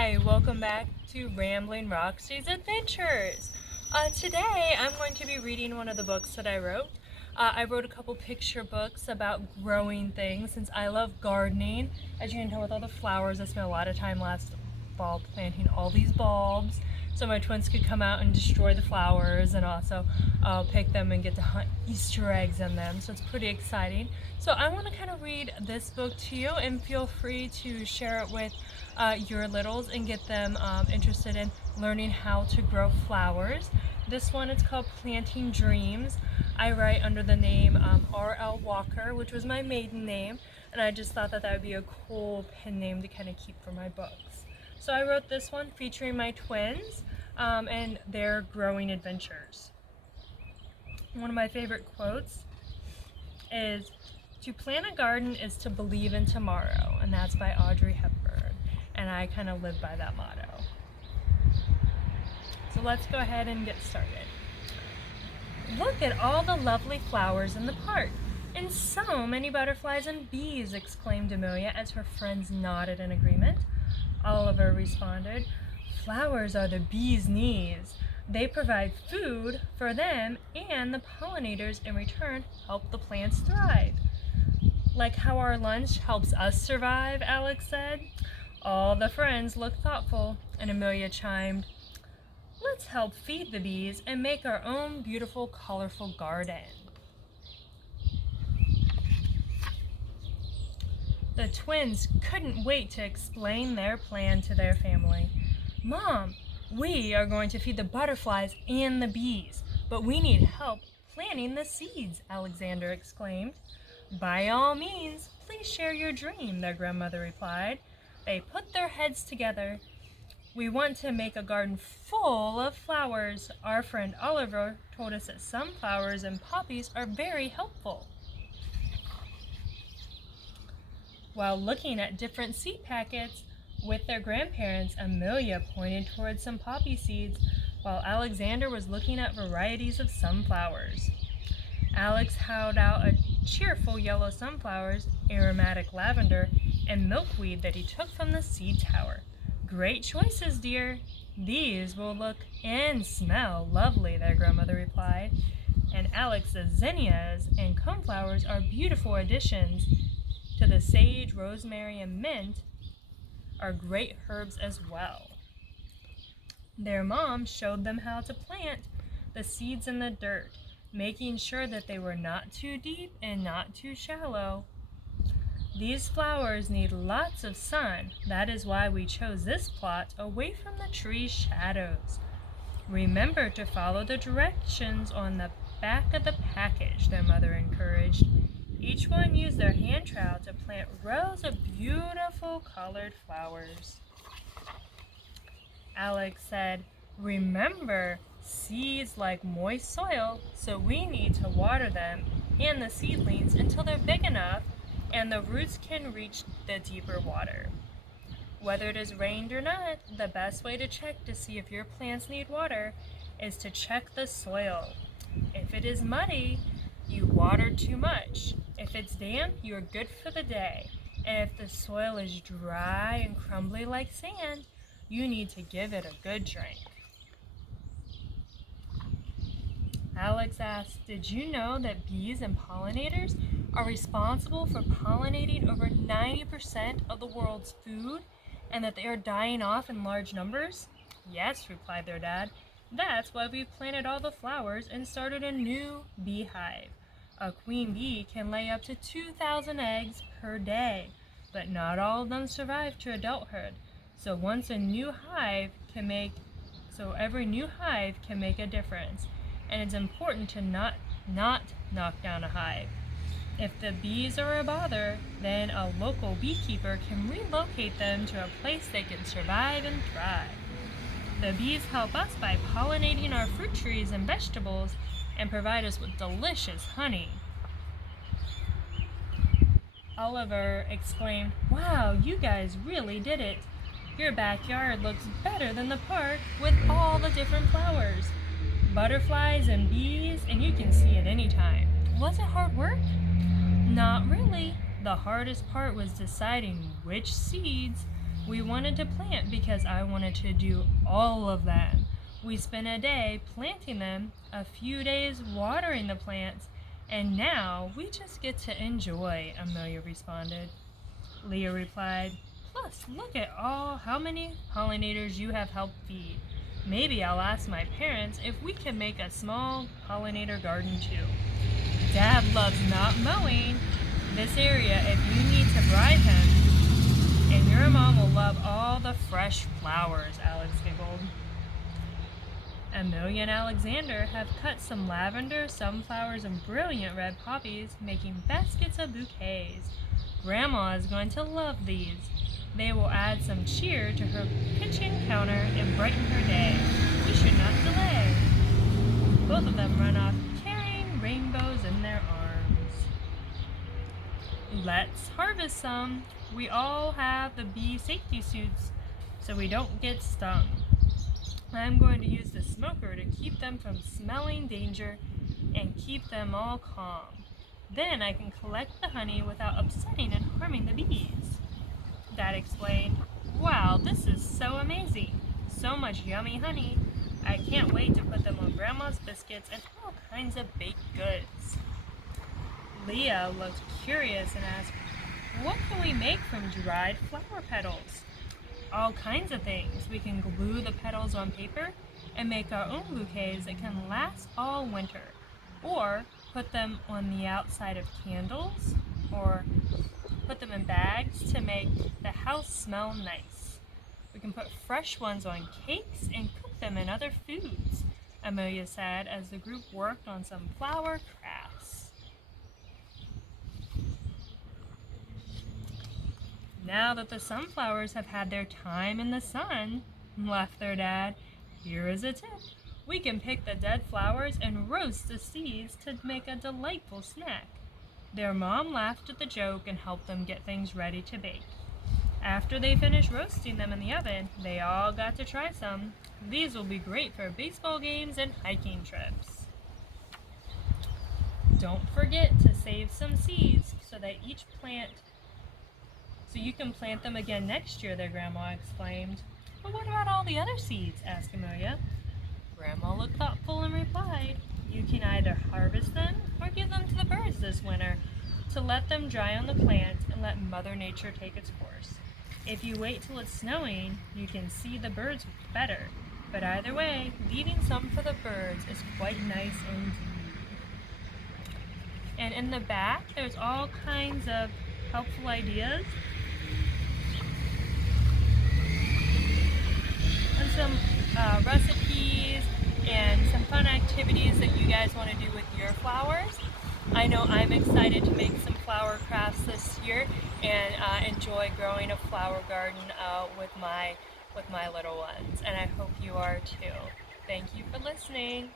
Hi, welcome back to Rambling Roxy's Adventures. Today I'm going to be reading one of the books that I wrote. I wrote a couple picture books about growing things since I love gardening. As you can tell with all the flowers, I spent a lot of time last fall planting all these bulbs so my twins could come out and destroy the flowers, and also pick them and get to hunt Easter eggs in them, so it's pretty exciting. So I want to kind of read this book to you, and feel free to share it with your littles and get them interested in learning how to grow flowers. This one is called Planting Dreams. I write under the name R.L. Walker, which was my maiden name, and I just thought that that would be a cool pen name to kind of keep for my books. So I wrote this one featuring my twins and their growing adventures. One of my favorite quotes is, "To plant a garden is to believe in tomorrow," and that's by Audrey Hepburn, and I kind of live by that motto. So let's go ahead and get started. "Look at all the lovely flowers in the park, and so many butterflies and bees," exclaimed Amelia as her friends nodded in agreement. Oliver responded, "Flowers are the bees' knees. They provide food for them, and the pollinators in return help the plants thrive." "Like how our lunch helps us survive," Alex said. All the friends looked thoughtful, and Amelia chimed, "Let's help feed the bees and make our own beautiful, colorful garden." The twins couldn't wait to explain their plan to their family. "Mom, we are going to feed the butterflies and the bees, but we need help planting the seeds," Alexander exclaimed. "By all means, please share your dream," their grandmother replied. They put their heads together. "We want to make a garden full of flowers. Our friend Oliver told us that sunflowers and poppies are very helpful." While looking at different seed packets with their grandparents, Amelia pointed towards some poppy seeds, while Alexander was looking at varieties of sunflowers. Alex held out a cheerful yellow sunflowers, aromatic lavender, and milkweed that he took from the seed tower. "Great choices, dear. These will look and smell lovely," their grandmother replied. "And Alex's zinnias and coneflowers are beautiful additions to the sage, rosemary, and mint are great herbs as well." Their mom showed them how to plant the seeds in the dirt, making sure that they were not too deep and not too shallow. "These flowers need lots of sun. That is why we chose this plot away from the tree's shadows. Remember to follow the directions on the back of the package," their mother encouraged. Each one used their hand trowel to plant rows of beautiful colored flowers. Alex said, "Remember, seeds like moist soil, so we need to water them and the seedlings until they're big enough and the roots can reach the deeper water. Whether it has rained or not, the best way to check to see if your plants need water is to check the soil. If it is muddy, you water too much. If it's damp, you are good for the day. And if the soil is dry and crumbly like sand, you need to give it a good drink." Alex asked, "Did you know that bees and pollinators are responsible for pollinating over 90% of the world's food, and that they are dying off in large numbers?" "Yes," replied their dad. "That's why we planted all the flowers and started a new beehive. A queen bee can lay up to 2,000 eggs per day, but not all of them survive to adulthood. So every new hive can make a difference, and it's important to not knock down a hive. If the bees are a bother, then a local beekeeper can relocate them to a place they can survive and thrive. The bees help us by pollinating our fruit trees and vegetables and provide us with delicious honey." Oliver exclaimed, "Wow, you guys really did it. Your backyard looks better than the park with all the different flowers, butterflies and bees, and you can see it anytime. Was it hard work?" "Not really. The hardest part was deciding which seeds We wanted to plant because I wanted to do all of them. We spent a day planting them, a few days watering the plants, and now we just get to enjoy, Amelia responded. Leah replied, plus, look at how many pollinators you have helped feed. Maybe I'll ask my parents if we can make a small pollinator garden too. Dad loves not mowing this area if you need to bribe him. And your mom will love all the fresh flowers, Alex giggled. Amelia and Alexander have cut some lavender, sunflowers, and brilliant red poppies, making baskets of bouquets. Grandma is going to love these. They will add some cheer to her kitchen counter and brighten her day. We should not delay. Both of them run off carrying rainbows in their arms. Let's harvest some. We all have the bee safety suits so we don't get stung. I'm going to use the smoker to keep them from smelling danger and keep them all calm. Then I can collect the honey without upsetting and harming the bees. Dad explained, wow, this is so amazing. So much yummy honey. I can't wait to put them on Grandma's biscuits and all kinds of baked goods. Leah looked curious and asked, what can we make from dried flower petals? All kinds of things. We can glue the petals on paper and make our own bouquets that can last all winter. Or put them on the outside of candles, or put them in bags to make the house smell nice. We can put fresh ones on cakes and cook them in other foods, Amelia said as the group worked on some flower crafts. Now that the sunflowers have had their time in the sun, laughed their dad, here is a tip. We can pick the dead flowers and roast the seeds to make a delightful snack. Their mom laughed at the joke and helped them get things ready to bake. After they finished roasting them in the oven, they all got to try some. These will be great for baseball games and hiking trips. Don't forget to save some seeds so you can plant them again next year, their grandma exclaimed. But what about all the other seeds? Asked Amelia. Grandma looked thoughtful and replied, you can either harvest them or give them to the birds this winter to let them dry on the plants and let Mother Nature take its course. If you wait till it's snowing, you can see the birds better. But either way, leaving some for the birds is quite nice indeed. And in the back, there's all kinds of helpful ideas and some recipes and some fun activities that you guys want to do with your flowers. I know I'm excited to make some flower crafts this year and enjoy growing a flower garden with my little ones, and I hope you are too. Thank you for listening.